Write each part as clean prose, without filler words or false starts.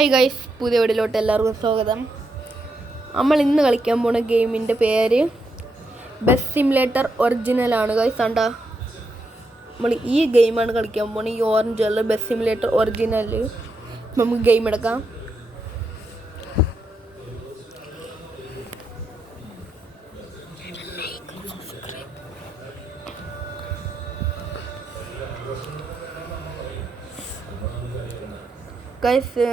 Hi guys, പുതിയ വീഡിയോയിലോട്ട് എല്ലാവർക്കും സ്വാഗതം. നമ്മൾ ഇന്ന് കളിക്കാൻ പോണ ഗെയിമിൻ്റെ പേര് ബസ് സിമുലേറ്റർ ഒറിജിനലാണ് ഗൈസ്. കണ്ടാ, നമ്മൾ ഈ ഗെയിമാണ് കളിക്കാൻ പോണത്. ഈ orange colour bus simulator original. നമുക്ക് ഗെയിം എടുക്കാം. ഗൈസ്,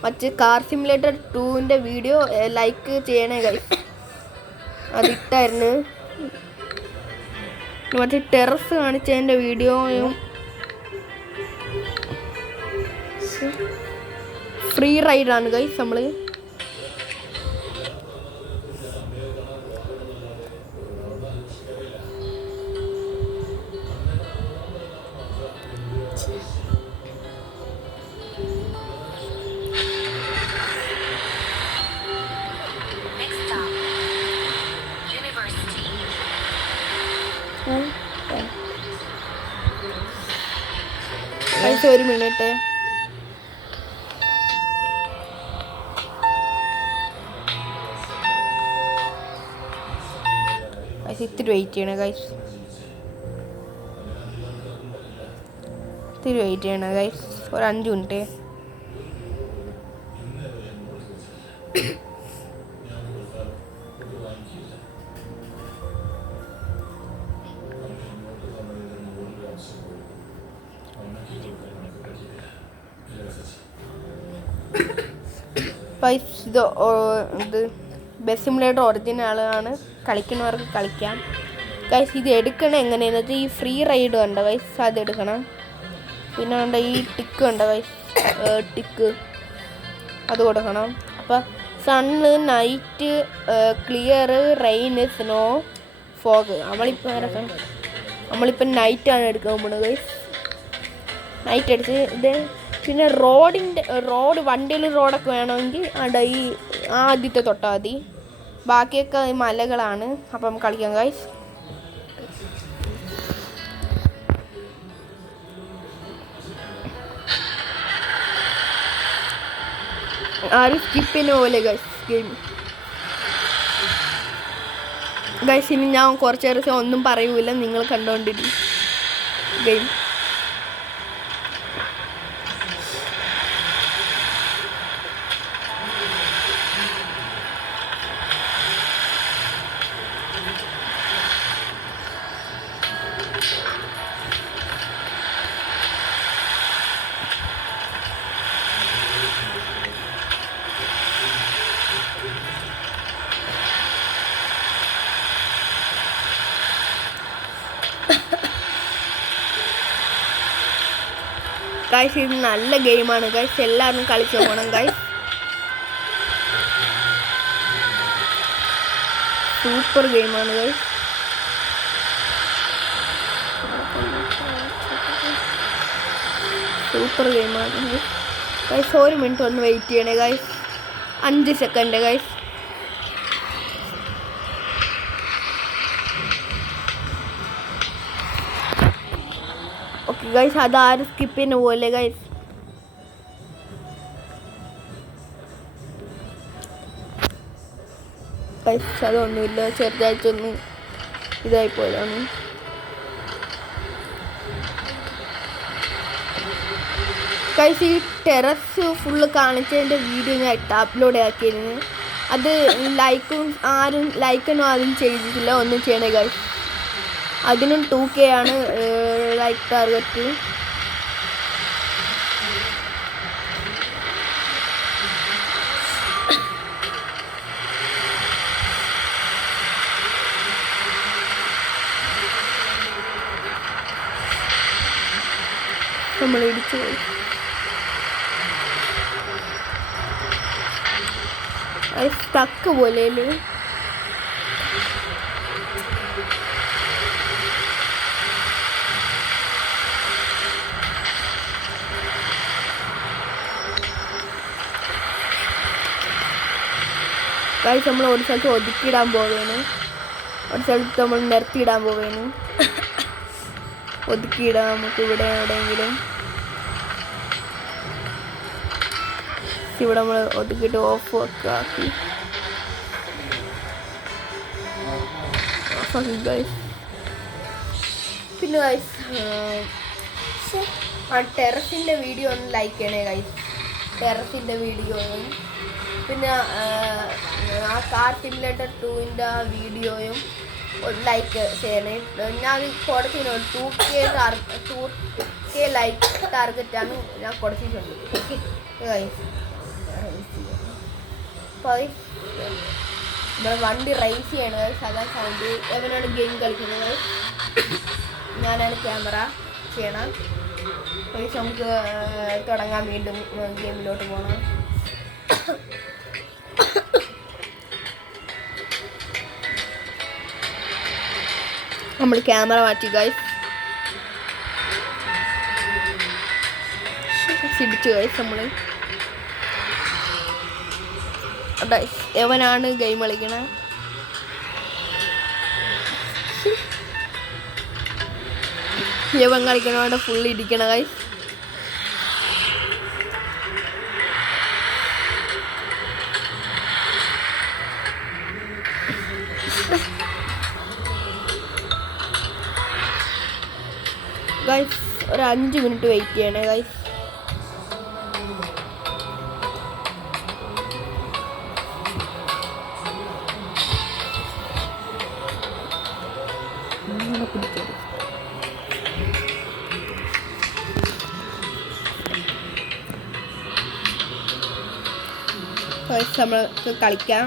മറ്റേ കാർ സിമുലേറ്റർ 2ൻ്റെ വീഡിയോ ലൈക്ക് ചെയ്യണേ ഗൈസ്. അതിട്ടായിരുന്നു. മറ്റേ ടെറസ് കാണിച്ചതിൻ്റെ വീഡിയോയും ഫ്രീ റൈഡാണ് ഗൈസ്. നമ്മൾ ഒരു മിനിറ്റ്. ഇത്തിരി വെയിറ്റ് ചെയ്യണം ഗൈസ്. ഒരു 5 മിനിറ്റ്. ഇത് ബസ് സിമുലേറ്റർ ഒറിജിനലാണ്. കളിക്കുന്നവർക്ക് കളിക്കാം ഗൈസ്. ഇത് എടുക്കണം എങ്ങനെയാണെന്ന് വെച്ചാൽ ഈ ഫ്രീ റൈഡ് കണ്ട ഗൈസ്, അത് എടുക്കണം. പിന്നെ വേണ്ട ഈ ടിക്ക് കണ്ട ഗൈസ്, ടിക്ക് അത് കൊടുക്കണം. അപ്പോൾ sun, night, clear, rain, snow, fog. നമ്മളിപ്പോൾ നൈറ്റാണ് എടുക്കാൻ പോകുന്നത് ഗൈസ്. നൈറ്റ് അടിച്ച് ഇത്. പിന്നെ റോഡ് വണ്ടിയിൽ റോഡൊക്കെ വേണമെങ്കിൽ അവിടെ ഈ ആദ്യത്തെ തൊട്ടാൽ മതി. ബാക്കിയൊക്കെ മലകളാണ്. അപ്പം കളിക്കാം ഗൈസ്. ആരും സ്കിപ്പിന് പോലെ ഗൈസ് ഗെയിം. ഗൈസ്, ഇനി ഞാൻ കുറച്ച് നേരം ഒന്നും പറയൂല, നിങ്ങൾ കണ്ടുകൊണ്ടിരിക്കും ഗെയിം. ഗൈസ്, ഇത് നല്ല ഗെയിമാണ് ഗൈസ്. എല്ലാവരും കളിച്ചു പോകണം ഗൈസ്. സൂപ്പർ ഗെയിമാണ് ഗൈസ്. സൂപ്പർ ഗെയിമാണ് ഗൈസ്. ഒരു മിനിറ്റ് ഒന്ന് വെയിറ്റ് ചെയ്യണേ guys. 5 second guys. Okay guys, അതാരും സ്കിപ്പ് ചെയ്യുന്ന പോലെ ഗൈസ്. ഗൈസ്, അതൊന്നുമില്ല, ചെറുതായിട്ടൊന്നും ഇതായിപ്പോയതാണ്. ഗൈസ്, ഈ ടെറസ് ഫുള്ള് കാണിച്ചതിൻ്റെ വീഡിയോ ഞാൻ അപ്ലോഡ് ആക്കിയിരുന്നു. അത് ലൈക്കൊന്നും ആരും ചെയ്തിട്ടില്ല, ഒന്നും ചെയ്യണേ ഗൈസ്. അതിനും 2K ആണ് ലൈക്ക് ടാർഗറ്റ്. നമ്മൾ ഇടിച്ചു പോയി. സ്റ്റക്ക് പോലെ അല്ലേ. ഗൈസ്, നമ്മൾ ഒരു സ്ഥലത്ത് ഒതുക്കിയിടാൻ പോവേന്, ഒരു സ്ഥലത്ത് നമ്മൾ നിരത്തിയിടാൻ പോവേന്. ഒതുക്കിയിടാം നമുക്ക് ഇവിടെ എവിടെയെങ്കിലും. ഇവിടെ നമ്മൾ ഒതുക്കിയിട്ട് ഓഫ് ഒക്കെ ആക്കി ഗൈസ്. പിന്നെ ഗൈസ് ആ ടെറസിൻ്റെ വീഡിയോ ഒന്ന് ലൈക്ക് ചെയ്യണേ ഗൈസ്. ടെറസിൻ്റെ വീഡിയോയും പിന്നെ ആ കാർ സിമുലേറ്റർ 2ൻ്റെ വീഡിയോയും ഒരു ലൈക്ക് ചെയ്യണേ. ഞാൻ കൊടുത്തിരുന്നു 2K ലൈക്ക് ടാർഗറ്റാണ് ഞാൻ കൊടുത്തിട്ടുണ്ട്. ഗൈസ് അപ്പോൾ ഇവിടെ വണ്ടി റൈസ് ചെയ്യണത് സദാ സൗണ്ട്. എവനാണ് ഗെയിം കളിക്കുന്നത്? ഞാനാണ് ക്യാമറ ചെയ്യണം. ഗൈസ് നമുക്ക് തുടങ്ങാൻ വീണ്ടും ഗെയിമിലോട്ട് പോകണം. നമ്മൾ ക്യാമറ മാറ്റി ഗൈസ്. സിടിച്ചു ഗൈസ്. നമ്മൾ എവനാണ് ഗെയിം കളിക്കണേ? യവൻ കളിക്കണോടെ ഫുള്ള് ഇരിക്കണ ഗൈസ്. ഗൈസ് ഒരു 5 മിനിറ്റ് വെയിറ്റ് ചെയ്യണേ ഗൈസ്. നമ്മൾക്ക് കളിക്കാം.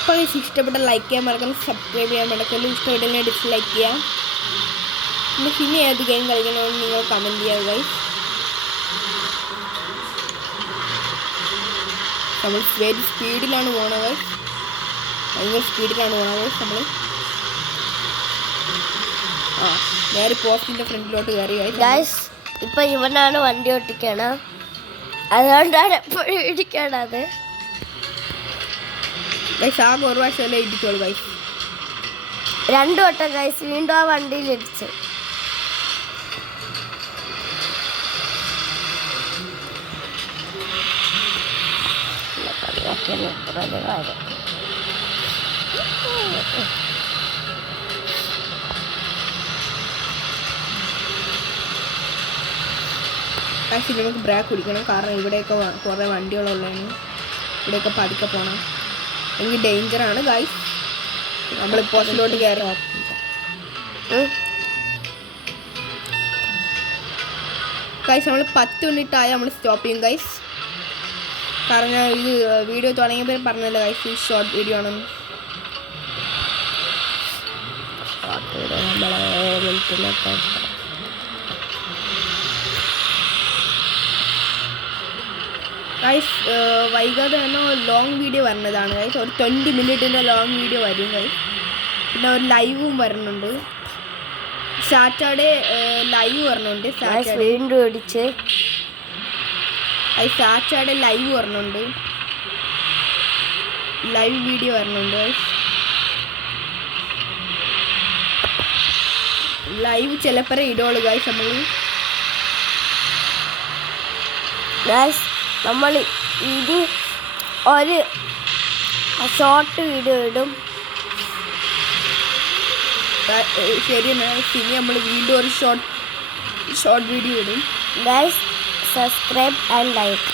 അപ്പോൾ ഇഷ്ടപ്പെട്ട ലൈക്ക് ചെയ്യാൻ മറക്കണം, സബ്സ്ക്രൈബ് ചെയ്യാൻ മറക്കല്ല, ഇഷ്ടപ്പെട്ടില്ലെങ്കിൽ ഡിസ്ലൈക്ക് ചെയ്യാം. പിന്നെ ഏത് ഗെയിം കളിക്കണമെന്ന് നിങ്ങൾ കമൻറ്റ് ചെയ്യുക ഗൈസ്. നമ്മൾ വെരി സ്പീഡിലാണ് പോകണത് ഗൈസ്. ഭയങ്കര സ്പീഡിലാണ് പോകണത് ഗൈസ്. നമ്മൾ നേരെ പോസ്റ്റിൻ്റെ ഫ്രണ്ടിലോട്ട് കയറി ഗൈസ്. ഇപ്പം ഇവനാണ് വണ്ടി ഓട്ടിക്കണം, അതുകൊണ്ടാണ് എപ്പോഴും ഇടിക്കണത് ഗൈസ്. ആകെ ഒരു പ്രാവശ്യമല്ലേ ഇടിച്ചോളൂ ഗൈസ്. 2 വട്ടം ഗൈസ് വീണ്ടും ആ വണ്ടിയിൽ ഇടിച്ച്. പക്ഷേ നമുക്ക് ബ്രേക്ക് പിടിക്കണം, കാരണം ഇവിടെയൊക്കെ കുറേ വണ്ടികളുള്ളതാണ്. ഇവിടെയൊക്കെ പതുക്കെ പോകണം, എനിക്ക് ഡേഞ്ചറാണ് ഗൈസ്. നമ്മൾ പോസ്റ്റിലോട്ട് കയറി ഗൈസ്. നമ്മൾ 10 മിനിറ്റായി നമ്മൾ സ്റ്റോപ്പ് ചെയ്യും ഗൈസ്. കാരണം ഞാൻ ഇത് വീഡിയോ തുടങ്ങിയപ്പോൾ പറഞ്ഞല്ലോ ഗൈസ്, ഈ ഷോർട്ട് വീഡിയോ ആണെന്ന്. ഗൈസ് വൈകാതെ തന്നെ ലോങ് വീഡിയോ വരുന്നതാണ് ഗൈസ്. ഒരു 20 മിനിറ്റിൻ്റെ ലോങ് വീഡിയോ വരും ഗൈസ്. പിന്നെ ഒരു ലൈവും വരുന്നുണ്ട്. സാറ്റർഡേ ലൈവ് വരുന്നുണ്ട്. സാറ്റർഡേ ലൈവ് വരുന്നുണ്ട്, ലൈവ് വീഡിയോ വരുന്നുണ്ട് ഗൈസ്. ലൈവ് ചിലപ്പോഴേ ഇടുള്ളൂ ഗൈസ്. നമ്മൾ ഇത് ഒരു ഷോർട്ട് വീഡിയോ ഇടും. ശരി എന്നാൽ ഇനി നമ്മൾ വീണ്ടും ഒരു ഷോർട്ട് വീഡിയോ ഇടും ഗൈസ്. Subscribe and like.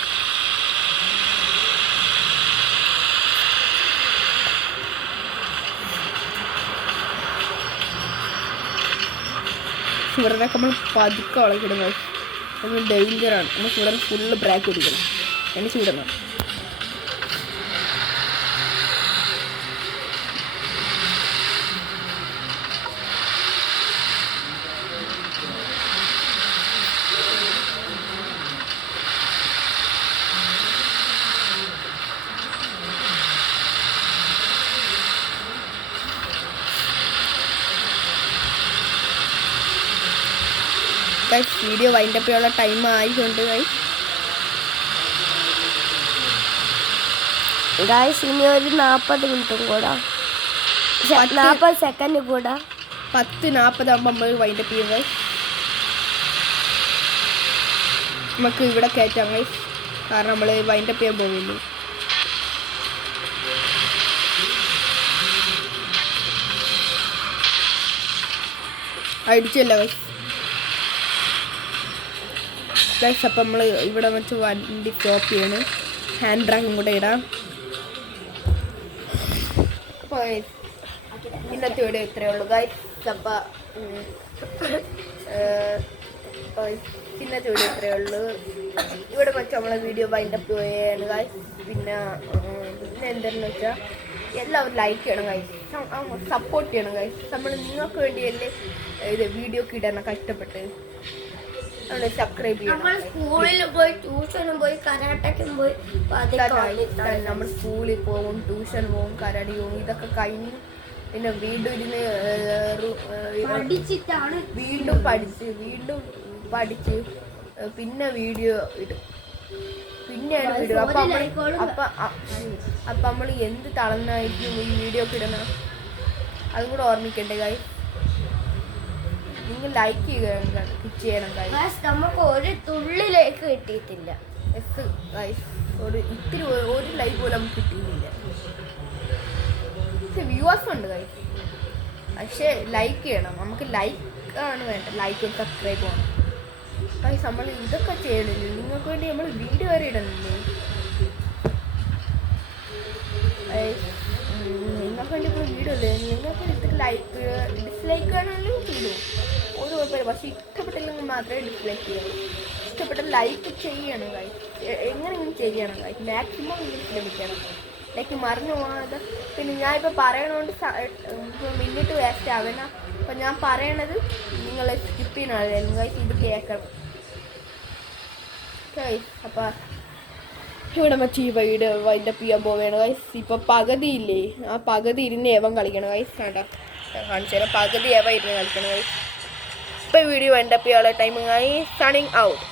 ഇവിടെ നമ്മൾ പതുക്കെ വളക്കിടും ഗൈസ്. അത് ഡേഞ്ചറാണ്. നമുക്ക് ഇവിടെ ഫുള്ള് ബ്രേക്ക് പിടിക്കണം, എനിക്ക് വിടണം. ഗൈസ് വീഡിയോ വൈൻഡപ്പ് ചെയ്യാനുള്ള ടൈം ആയിക്കൊണ്ട് ഗൈസ് ഇനി ഒരു 40 മിനിറ്റും കൂടെ 40 സെക്കൻഡ് കൂടെ 10:40 ആകുമ്പോൾ നമ്മൾ വൈൻഡപ്പ് ചെയ്യും ഗൈസ്. നമുക്ക് ഇവിടെ കയറ്റാം ഗൈസ്, കാരണം നമ്മൾ വൈൻഡപ്പ് ചെയ്യാൻ പോകുന്നു. അടിച്ചല്ല ഗൈസ്. ഗൈസ് അപ്പം നമ്മൾ ഇവിടെ വെച്ച് വണ്ടി സ്റ്റോപ്പ് ചെയ്യണം. ഹാൻഡ് ബ്രേക്കും കൂടെ ഇടാം. അപ്പോൾ ഇന്നത്തെ വീഡിയോ ഇത്രയേ ഉള്ളൂ ഗൈസ്. അപ്പം ഇന്നത്തെ വീഡിയോ ഇത്രയേ ഉള്ളൂ. ഇവിടെ വെച്ച് നമ്മളെ വീഡിയോ വൈൻഡപ്പ് ചെയ്യാണ് ഗൈസ്. പിന്നെ എന്താണെന്ന് വെച്ചാൽ എല്ലാവരും ലൈക്ക് ചെയ്യണം ഗൈസ്, സപ്പോർട്ട് ചെയ്യണം ഗൈസ്. നമ്മൾ നിങ്ങൾക്ക് വേണ്ടിയല്ലേ ഇത് വീഡിയോ ഒക്കെ ഇടാൻ കഷ്ടപ്പെട്ട്. സബ്സ്ക്രൈബ് ചെയ്യണം. സ്കൂളിൽ പോയി ട്യൂഷനും പോയി കരാട്ടയ്ക്കും പോയി നമ്മൾ സ്കൂളിൽ പോകും, ട്യൂഷൻ പോകും, കരാടി പോകും. ഇതൊക്കെ കഴിഞ്ഞ് പിന്നെ വീണ്ടും ഇരുന്ന് പഠിച്ചിട്ടാണ് വീണ്ടും പഠിച്ച് പിന്നെ വീഡിയോ ഇടും. പിന്നെയാണ് വീഡിയോ. അപ്പം നമ്മൾ എന്ത് തളർന്നായിരിക്കും ഈ വീഡിയോ ഒക്കെ ഇടണം, അതും കൂടെ ഓർമ്മിക്കണ്ടേ ഗൈസ്. നിങ്ങൾ ലൈക്ക് ചെയ്യണം ഗൈസ്. നമുക്ക് ഒരു തുള്ളിലേക്ക് കിട്ടിയിട്ടില്ല ഗൈസ്. ഒരു ലൈക്ക് പോലും നമുക്ക് കിട്ടിയില്ല. വ്യൂവേഴ്സ് ഉണ്ട് ഗൈസ്, പക്ഷേ ലൈക്ക് ചെയ്യണം. നമുക്ക് ലൈക്ക് ആണ് വേണ്ട, ലൈക്ക് സബ്സ്ക്രൈബ് വേണം ഗൈസ്. നമ്മൾ ഇതൊക്കെ ചെയ്യണില്ലേ നിങ്ങൾക്ക് വേണ്ടി, നമ്മൾ വീഡിയോ വരെ ഇടുന്നില്ലേ നിങ്ങൾക്ക് വേണ്ടി. ഇപ്പോൾ വീഡിയോ ഇല്ലേ, നിങ്ങൾക്ക് ഇത്തിരി ലൈക്ക് ഡിസ്ലൈക്ക് ആണെങ്കിലും ചെയ്തു ഒരു കുഴപ്പമില്ല. പക്ഷേ ഇഷ്ടപ്പെട്ടില്ലെങ്കിൽ മാത്രമേ ഡിസ്ലൈക്ക് ചെയ്യുള്ളൂ. ഇഷ്ടപ്പെട്ട ലൈക്ക് ചെയ്യണം ഗൈസ്, എങ്ങനെയെങ്കിലും ചെയ്യണം ഗൈസ്. മാക്സിമം നിങ്ങൾ ശ്രമിക്കണം, ലൈക്ക് മറന്നു പോകാതെ. പിന്നെ ഞാനിപ്പോൾ പറയണോണ്ട് മിനിറ്റ് വേസ്റ്റ് ആവണ. അപ്പം ഞാൻ പറയണത് നിങ്ങൾ സ്കിപ്പ് ചെയ്യണം ഗൈസ്, ഇത് കേൾക്കണം ഗൈസ്. അപ്പം ഇവിടെ വെച്ച് ഈ വീഡിയോ വൈൻഡപ്പ് ചെയ്യാൻ പോവുകയാണ് ഗൈസ്. ഇപ്പോൾ പകുതിയില്ലേ, ആ പകുതി ഇരുന്ന് ഏവൻ കളിക്കണം ഗൈസ്. വേണ്ട കാണിച്ചു തരാം, പകുതി ഏവൻ ഇരുന്ന് കളിക്കണം ഗൈസ്. ഇപ്പോൾ വീഡിയോ വൈൻഡപ്പ് ചെയ്യാനുള്ള ടൈം ഗൈസ്. സണിങ് ഔട്ട്.